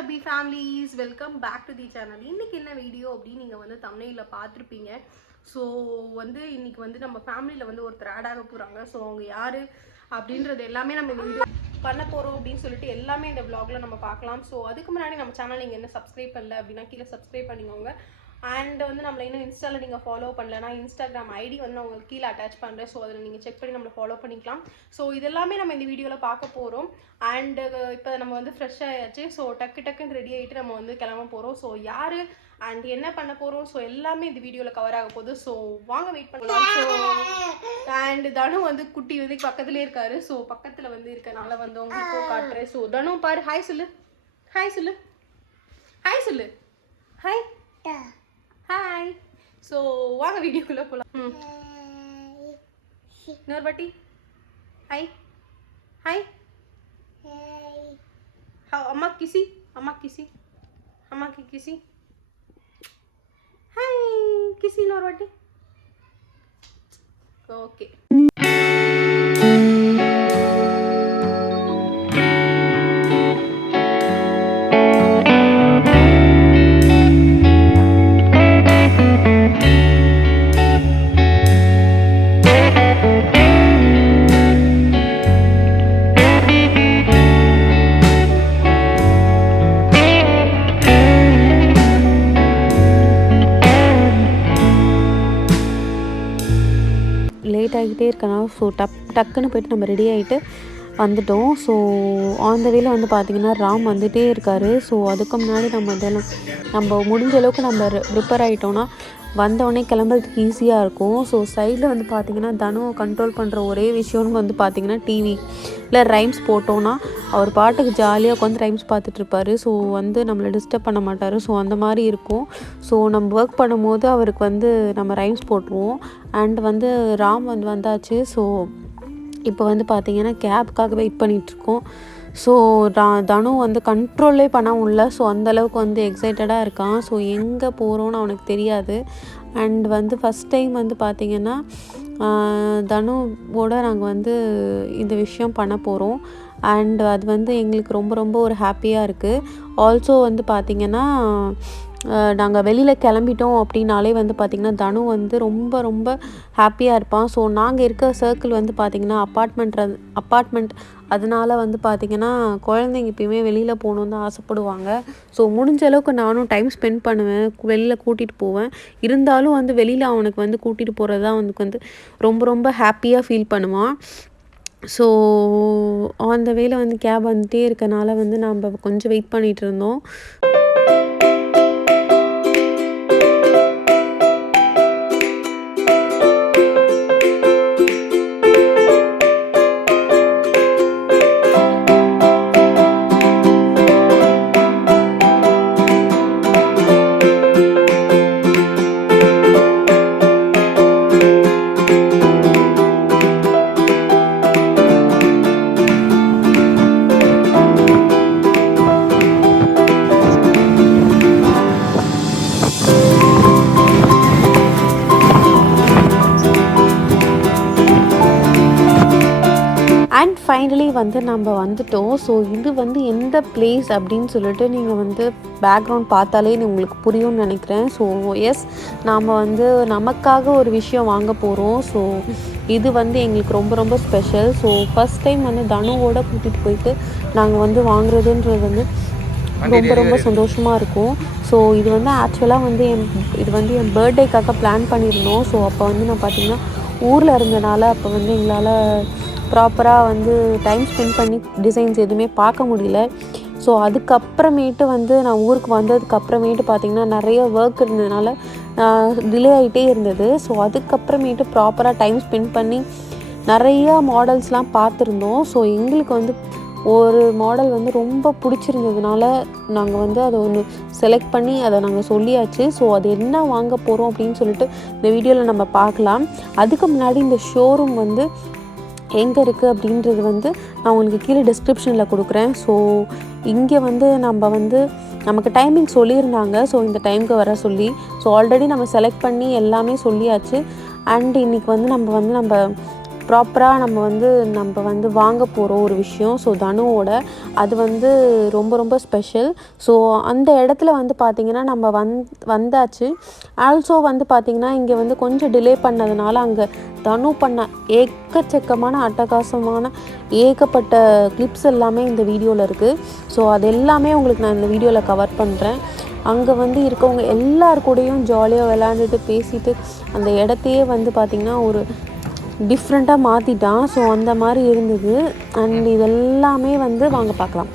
chubby families, welcome back to the channel. இன்னைக்கு என்ன video அப்படி நீங்க வந்து thumbnailல பார்த்திருப்பீங்க. சோ வந்து இன்னைக்கு வந்து நம்ம ஃபேமிலில வந்து ஒருத்தர் ஆட் ஆக போறாங்க. சோ அவங்க யாரு அப்படின்றது எல்லாமே நம்ம இந்த வீடியோ பண்ண போறோம் அப்படினு சொல்லிட்டு எல்லாமே இந்த vlogல நம்ம பார்க்கலாம். சோ அதுக்கு முன்னாடி நம்ம சேனல் நீங்க என்ன subscribe பண்ணல அப்படினா கீழ subscribe பண்ணிக்கோங்க. And வந்து நம்மள இன்னும் இன்ஸ்டால நீங்க ஃபாலோ பண்ணலனா இன்ஸ்டாகிராம் ஐடி வந்து நான் உங்களுக்கு கீழ அட்டாச் பண்றேன். சோ அதல நீங்க செக் பண்ணி நம்மள ஃபாலோ பண்ணிக்கலாம். சோ இதெல்லாம் நம்ம இந்த வீடியோல பார்க்க போறோம். And இப்போ நம்ம வந்து ஃப்ரெஷ் ஆயாச்சு. சோ டக்குன்னு ரெடி ஆயிட்டு நம்ம வந்து கிளம்ப போறோம். சோ யாரு and என்ன பண்ண போறோம் சோ எல்லாமே இந்த வீடியோல கவர் ஆக போகுது. சோ வாங்க வெயிட் பண்ணலாம். சோ and தனு வந்து குட்டி வந்து பக்கத்துலயே இருக்காரு. சோ பக்கத்துல வந்து இருக்கனால வந்து உங்களுக்கு காட்றேன். சோ தனு பாரு ஹாய் சொல்லு. ஹாய் சொல்லு. ஹாய் சொல்லு. ஹாய். Hi. So, வாங்க வீடியோக்குள்ள போலாம். இன்னொரு வாட்டி. Hi. Hi. Hi. அம்மா கிசி. அம்மா கிசி. அம்மாக்கு கிசி. Hi. கிசி இன்னொரு வாட்டி. ஓகே. லேட் ஆகிட்டே இருக்கனால ஸோ டக்குன்னு போய்ட்டு நம்ம ரெடி ஆகிட்டு வந்துட்டோம். ஸோ ஆன் த வேல வந்து பார்த்திங்கன்னா ராம் வந்துகிட்டே இருக்கார். ஸோ அதுக்கு முன்னாடி நம்ம முடிஞ்ச அளவுக்கு நம்ம ப்ரிப்பேர் ஆகிட்டோன்னா வந்தோடனே கிளம்புறதுக்கு ஈஸியாக இருக்கும். ஸோ சைடில் வந்து பார்த்திங்கன்னா தனுவை கண்ட்ரோல் பண்ணுற ஒரே விஷயம்னு வந்து பார்த்திங்கன்னா டிவி இல்லை ரைம்ஸ் போட்டோன்னா அவர் பாட்டுக்கு ஜாலியாக உட்காந்து ரைம்ஸ் பார்த்துட்ருப்பாரு. ஸோ வந்து நம்மளை டிஸ்டர்ப் பண்ண மாட்டார். ஸோ அந்த மாதிரி இருக்கும். ஸோ நம்ம ஒர்க் பண்ணும்போது அவருக்கு வந்து நம்ம ரைம்ஸ் போட்டுருவோம். அண்ட் வந்து ராம் வந்தாச்சு. ஸோ இப்போ வந்து பார்த்திங்கன்னா கேப்க்காக வெயிட் பண்ணிகிட்ருக்கோம். ஸோ தனு வந்து கண்ட்ரோல்லே பண்ண முடியல. ஸோ அந்தளவுக்கு வந்து எக்ஸைட்டடாக இருக்கான். ஸோ எங்கே போகிறோன்னு அவனுக்கு தெரியாது. அண்ட் வந்து ஃபஸ்ட் டைம் வந்து பார்த்திங்கன்னா தனுவோட நாங்கள் வந்து இந்த விஷயம் பண்ண போகிறோம். அண்ட் அது வந்து எங்களுக்கு ரொம்ப ஒரு ஹாப்பியாக இருக்குது. ஆல்சோ வந்து பார்த்திங்கன்னா நாங்கள் வெளியில் கிளம்பிட்டோம் அப்படின்னாலே வந்து பார்த்திங்கன்னா தனு வந்து ரொம்ப ஹாப்பியாக இருப்பான். ஸோ நாங்கள் இருக்க சர்க்கிள் வந்து பார்த்திங்கன்னா அப்பார்ட்மெண்ட் அதனால வந்து பார்த்திங்கன்னா குழந்தைங்க எப்பயுமே வெளியில் போகணுன்னு தான் ஆசைப்படுவாங்க. ஸோ முடிஞ்ச அளவுக்கு நானும் டைம் ஸ்பெண்ட் பண்ணுவேன், வெளியில் கூட்டிகிட்டு போவேன். இருந்தாலும் வந்து வெளியில் அவனுக்கு வந்து கூட்டிகிட்டு போகிறது தான் அவனுக்கு வந்து ரொம்ப ஹாப்பியாக ஃபீல் பண்ணுவான். ஸோ அந்த வேளை வந்து கேப் வந்துகிட்டே இருக்கனால வந்து நம்ம கொஞ்சம் வெயிட் பண்ணிகிட்டு இருந்தோம். அண்ட் ஃபைனலி வந்து நம்ம வந்துட்டோம். ஸோ இது வந்து எந்த பிளேஸ் அப்படின்னு சொல்லிட்டு நீங்கள் வந்து பேக்ரவுண்ட் பார்த்தாலே உங்களுக்கு புரியும்னு நினைக்கிறேன். ஸோ எஸ், நாம் வந்து நமக்காக ஒரு விஷயம் வாங்க போகிறோம். ஸோ இது வந்து எங்களுக்கு ரொம்ப ஸ்பெஷல். ஸோ ஃபஸ்ட் டைம் வந்து தனுவோட கூட்டிகிட்டு போயிட்டு நாங்கள் வந்து வாங்குறதுன்றது வந்து ரொம்ப சந்தோஷமாக இருக்கும். ஸோ இது வந்து ஆக்சுவலாக வந்து என் பர்த்டேக்காக பிளான் பண்ணியிருந்தோம். ஸோ அப்போ வந்து நான் பார்த்திங்கன்னா ஊரில் இருந்தனால அப்போ வந்து எங்களால் ப்ராப்பராக வந்து டைம் ஸ்பெண்ட் பண்ணி டிசைன்ஸ் எதுவுமே பார்க்க முடியல. ஸோ அதுக்கப்புறமேட்டு வந்து நான் ஊருக்கு வந்ததுக்கப்புறமேட்டு பார்த்திங்கன்னா நிறைய ஒர்க் இருந்ததுனால டிலே ஆகிட்டே இருந்தது. ஸோ அதுக்கப்புறமேட்டு ப்ராப்பராக டைம் ஸ்பெண்ட் பண்ணி நிறையா மாடல்ஸ்லாம் பார்த்துருந்தோம். ஸோ எங்களுக்கு வந்து ஒரு மாடல் வந்து ரொம்ப பிடிச்சிருந்ததுனால நாங்கள் வந்து அதை ஒன்று செலக்ட் பண்ணி அதை நாங்கள் சொல்லியாச்சு. ஸோ அது என்ன வாங்க போகிறோம் அப்படின்னு சொல்லிட்டு இந்த வீடியோவில் நம்ம பார்க்கலாம். அதுக்கு முன்னாடி இந்த ஷோரூம் வந்து எங்கே இருக்குது அப்படின்றது வந்து நான் உங்களுக்கு கீழே டிஸ்கிரிப்ஷனில் கொடுக்குறேன். ஸோ இங்கே வந்து நமக்கு டைமிங் சொல்லியிருந்தாங்க. ஸோ இந்த டைமுக்கு வர சொல்லி ஸோ ஆல்ரெடி நம்ம செலக்ட் பண்ணி எல்லாமே சொல்லியாச்சு. அண்ட் இன்றைக்கி வந்து நம்ம ப்ராப்பராக நம்ம வந்து வாங்க போகிற ஒரு விஷயம். ஸோ தனுவோட அது வந்து ரொம்ப ரொம்ப ஸ்பெஷல். ஸோ அந்த இடத்துல வந்து பார்த்திங்கன்னா நம்ம வந்தாச்சு. ஆல்சோ வந்து பார்த்திங்கன்னா இங்கே வந்து கொஞ்சம் டிலே பண்ணதுனால அங்கே தனு பண்ண ஏக்கச்சக்கமான அட்டகாசமான ஏகப்பட்ட கிளிப்ஸ் எல்லாமே இந்த வீடியோவில் இருக்குது. ஸோ அது எல்லாமே உங்களுக்கு நான் இந்த வீடியோவில் கவர் பண்ணுறேன். அங்கே வந்து இருக்கவங்க எல்லார் கூடயும் ஜாலியாக விளையாண்டுட்டு பேசிட்டு அந்த இடத்தையே வந்து பார்த்திங்கன்னா ஒரு டிஃப்ரெண்ட்டாக மாற்றிட்டான். ஸோ அந்த மாதிரி இருந்தது. அண்ட் இதெல்லாமே வந்து வாங்க பார்க்கலாம்.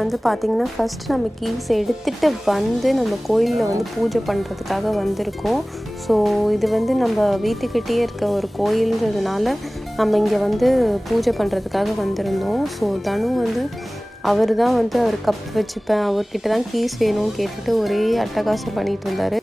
வந்து பார்த்திங்கன்னா ஃபஸ்ட்டு நம்ம கீஸ் எடுத்துகிட்டு வந்து நம்ம கோயிலில் வந்து பூஜை பண்ணுறதுக்காக வந்திருக்கோம். ஸோ இது வந்து நம்ம வீட்டுக்கிட்டேயே இருக்க ஒரு கோயில்ன்றதுனால நம்ம இங்கே வந்து பூஜை பண்ணுறதுக்காக வந்திருந்தோம். ஸோ தனு வந்து அவர் தான் வந்து அவர் கப் வச்சுப்பேன், அவர்கிட்ட தான் கீஸ் வேணும்னு கேட்டுட்டு ஒரே அட்டகாசம் பண்ணிட்டு இருந்தார்.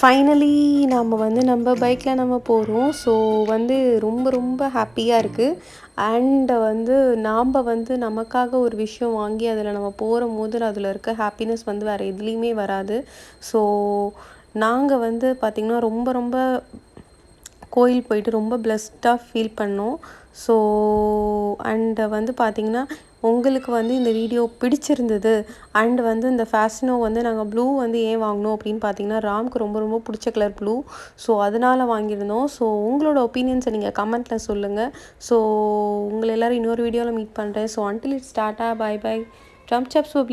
ஃபைனலி நம்ம பைக்கில் நம்ம போகிறோம். ஸோ ரொம்ப ரொம்ப ஹாப்பியாக இருக்குது. அண்ட் நாம் நமக்காக ஒரு விஷயம் வாங்கி அதில் நம்ம போகும்போது அதில் இருக்க ஹாப்பினஸ் வேறு எதுலேயுமே வராது. ஸோ நாங்கள் பார்த்திங்கன்னா ரொம்ப ரொம்ப கோயில் போயிட்டு ரொம்ப பிளெஸ்டாக ஃபீல் பண்ணோம். ஸோ அண்டு பார்த்திங்கன்னா உங்களுக்கு இந்த வீடியோ பிடிச்சிருந்தது. அண்டு இந்த ஃபேஷனோ நாங்கள் ப்ளூ ஏன் வாங்கினோம் அப்படின்னு பார்த்தீங்கன்னா, ராம்க்கு ரொம்ப ரொம்ப பிடிச்ச கலர் ப்ளூ. ஸோ அதனால் வாங்கியிருந்தோம். ஸோ உங்களோட ஒப்பீனியன்ஸை நீங்கள் கமெண்ட்டில் சொல்லுங்கள். ஸோ உங்களை எல்லோரும் இன்னொரு வீடியோவில் மீட் பண்ணுறேன். So until it's tata, bye bye, drum subs bubbly.